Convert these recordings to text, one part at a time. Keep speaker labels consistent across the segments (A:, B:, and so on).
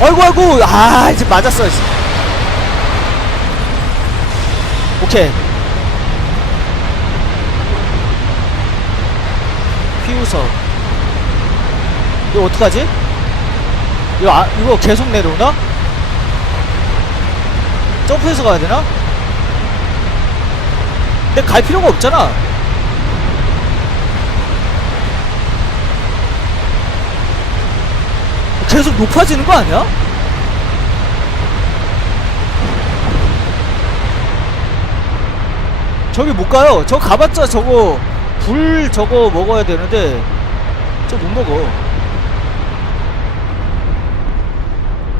A: 아이고 아이고 아 이제 맞았어 씨. 오케이 피우서 이거 어떡하지? 이거 아, 이거 계속 내려오나? 점프해서 가야 되나? 근데 갈 필요가 없잖아 계속 높아지는 거 아니야? 저기 못 가요. 저 가봤자 저거 불 저거 먹어야 되는데 저 못 먹어.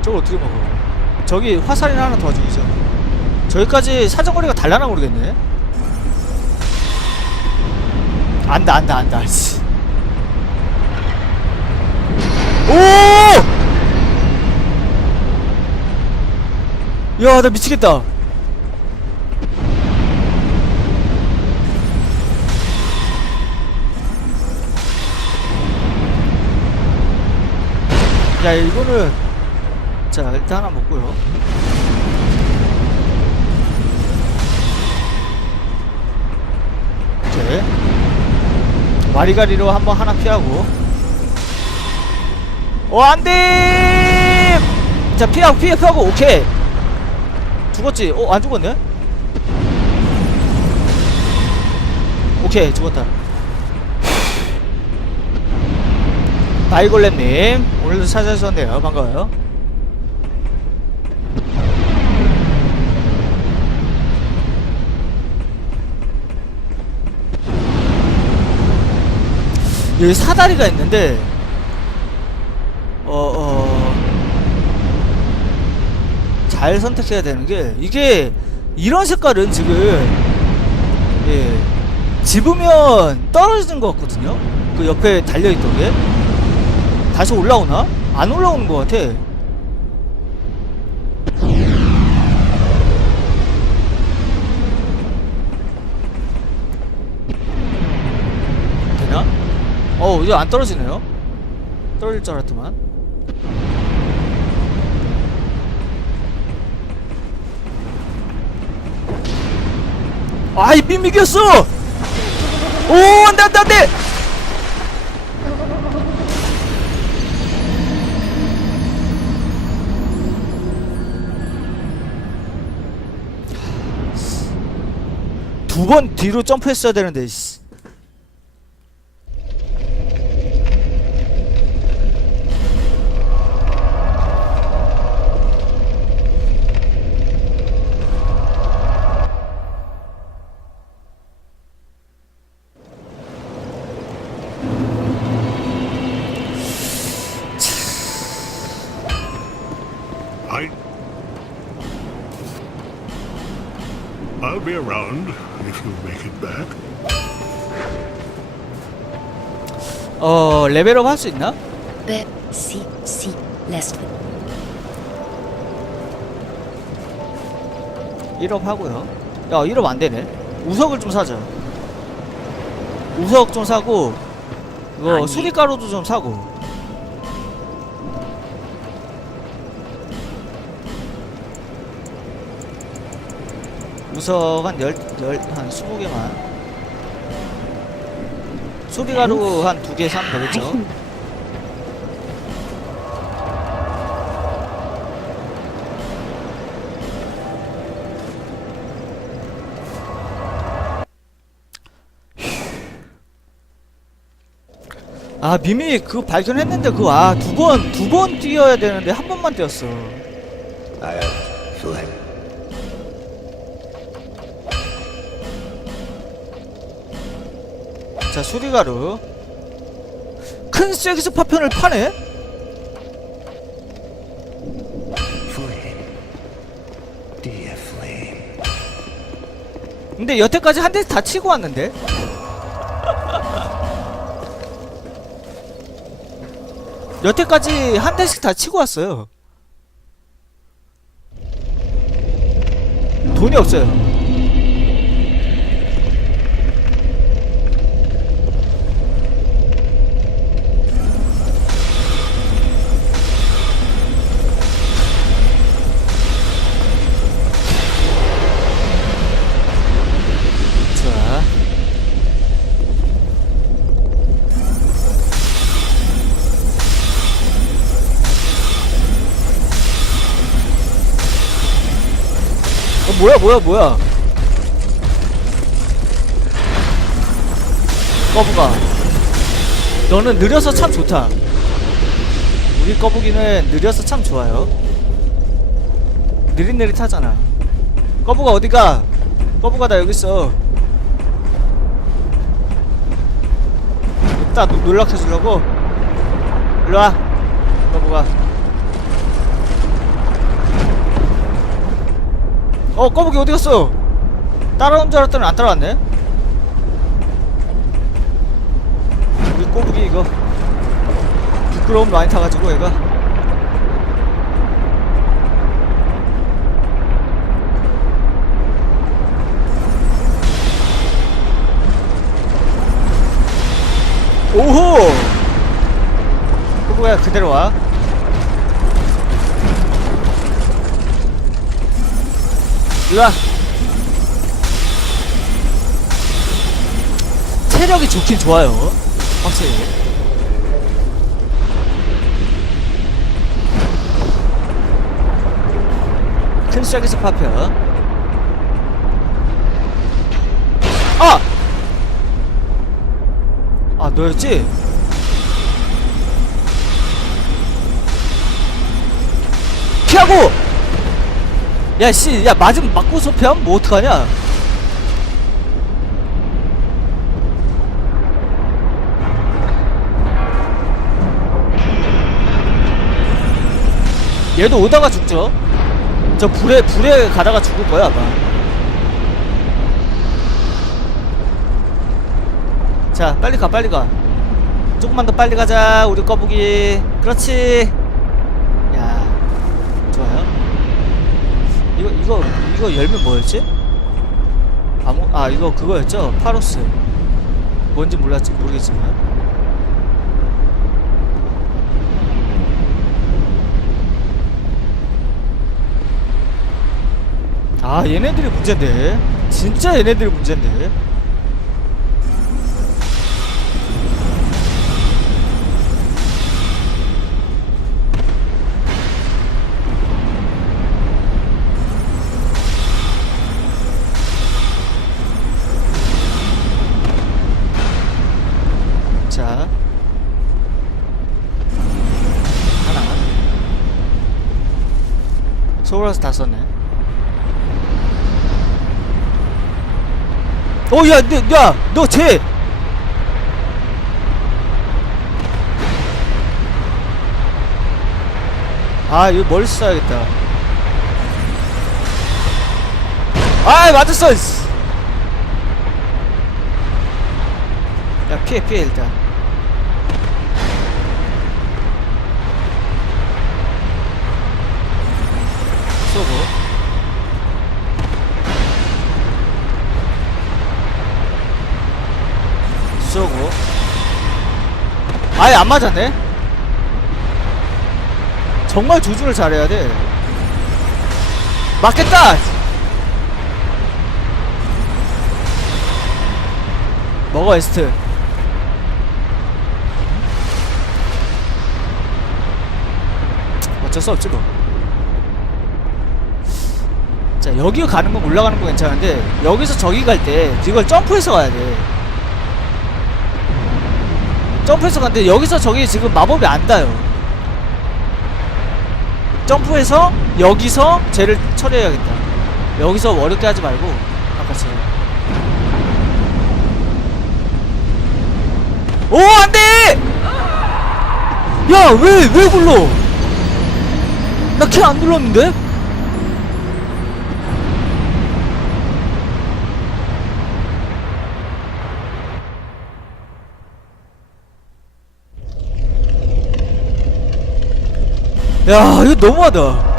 A: 저걸 어떻게 먹어? 저기 화살이나 하나 더 주이죠. 저기까지 사정거리가 달라나 모르겠네. 안다 안다 안다. 씨. 오! 야, 나 미치겠다. 야, 이거는 자, 일단 하나 먹고요. 오케이. 와리가리로 한번 하나 피하고. 어, 안 돼! 자, 피하고, 피해, 피하고, 오케이. 죽었지? 어, 안 죽었네? 오케이, 죽었다. 바이골렘님, 오늘도 찾아주셨네요. 반가워요. 여기 사다리가 있는데, 어, 어, 잘 선택해야 되는 게, 이게, 이런 색깔은 지금, 예, 집으면 떨어지는 것 같거든요? 그 옆에 달려 있던 게. 다시 올라오나? 안 올라오는 것 같아. 되나? 어, 이제 안 떨어지네요? 떨어질 줄 알았더만. 아이 밋밋겼어! 오 안돼 안돼 안돼! 두 번 뒤로 점프했어야 되는데
B: be around if you make it back.
A: 어 레벨업 할 수 있나?
C: B, C, C, last.
A: 1업 하고요. 야, 1업 안 되네. 우석을 좀 사자. 우석 좀 사고,
C: 아니.
A: 수리가루도 좀 사고. 우석 한 열, 열, 한 20개만. 수리가루 한 두 개 사면 되겠죠? 아 미미 그거 발견했는데 그거 아두 번 두 번 뛰어야 되는데 한 번만 뛰었어 자 수리가루 큰 쐐기스 파편을 파네? 근데 여태까지 한 대씩 다 치고 왔는데? 여태까지 한 대씩 다 치고 왔어요 돈이 없어요 뭐야 뭐야 뭐야? 거북아 너는 느려서 참 좋다. 우리 거북이는 느려서 참 좋아요. 느릿느릿하잖아. 거북아 어디가? 거북아 나 여기 있어. 노- 놀락해주려고. 일로와 거북아 어 거북이 어디 갔어? 따라온 줄 알았더니 안 따라왔네. 우리 꼬북이 이거 부끄러움 많이 타가지고 얘가. 오호! 꼬북이야 그대로 와 일로와 체력이 좋긴 좋아요 확실히 큰 시작에서 파편 아! 아 너였지? 피하고! 야 씨 야 맞으면 맞고 소피하면 뭐 어떡하냐? 얘도 오다가 죽죠? 저 불에 불에 가다가 죽을 거야 아마. 자 빨리 가 빨리 가. 조금만 더 빨리 가자 우리 거북이 그렇지 야 좋아요 이거 이거 열면 뭐였지? 아무 아 이거 그거였죠? 파로스. 뭔지 몰랐지 모르겠지만. 아 얘네들이 문제인데? 진짜 얘네들이 문제인데 소울라스 다 썼네 어, 야, 너, 야, 너 쟤! 아, 이거 멀리 써야겠다. 아, 맞았어! 씨. 야, 피해, 피해, 일단. 쏘고. 쏘고. 아예 안 맞았네? 정말 조준을 잘해야 돼. 맞겠다! 먹어 에스트. 어쩔 수 없지 뭐 자, 여기 가는 건 올라가는 건 괜찮은데 여기서 저기 갈 때 이걸 점프해서 가야 돼. 점프해서 갔는데 여기서 저기 지금 마법이 안 닿아요. 점프해서 여기서 쟤를 처리해야겠다. 여기서 어렵게 하지 말고 아까처럼 오 안돼! 야왜 왜 굴러? 나 키 안 눌렀는데 야 이거 너무하다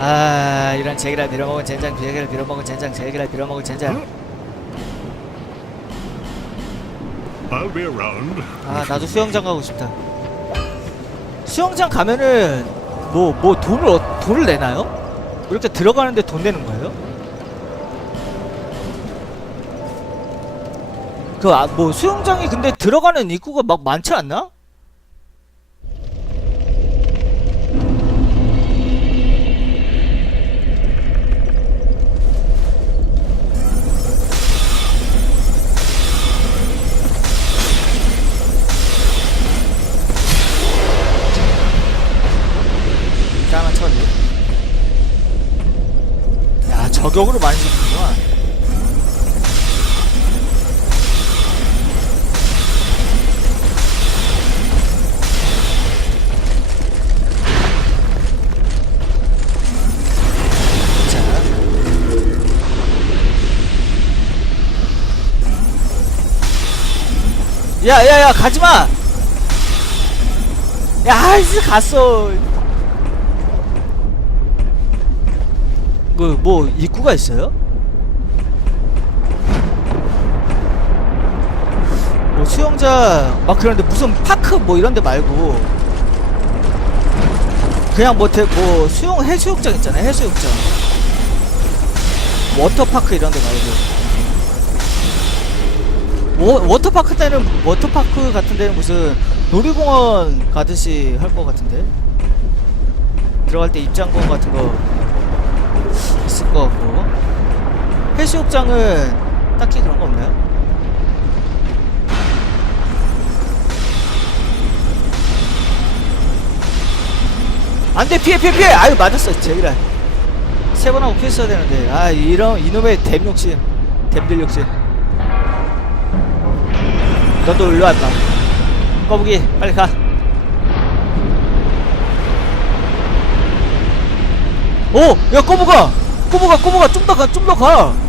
A: 아 이런 제기를 빌어먹은 젠장 제기를 빌어먹은 젠장 제기를 빌어먹은 젠장
B: I'll be around.
A: 아 나도 수영장 가고 싶다 수영장 가면은 뭐뭐 돈을 어- 돈을 내나요? 이렇게 들어가는데 돈 내는 거예요? 그 뭐 수영장이 근데 들어가는 입구가 막 많지 않나? 야 저격으로 많이 죽는구나. 자. 야, 야, 야, 가지 마! 야, 이제 갔어. 그, 뭐, 입구가 있어요? 뭐, 수영장, 막 그런데 무슨 파크 뭐 이런 데 말고, 그냥 뭐, 대, 뭐, 수영, 해수욕장 있잖아요, 해수욕장. 워터파크 이런 데 말고. 워, 워터파크 때는, 워터파크 같은 데는 무슨 놀이공원 가듯이 할 것 같은데? 들어갈 때 입장권 같은 거 있을 것 같고. 해수욕장은 딱히 그런 거 없나요? 안돼 피해 피해 피해 아유 맞았어 제기라 세번 하고 피했어야 되는데 아 이런 이놈의 댐 욕심 댐들 욕심 너도 일로 왔다 거북이 빨리 가 오! 야 꼬부가! 꼬부가 꼬부가 좀 더 가 좀 더 가!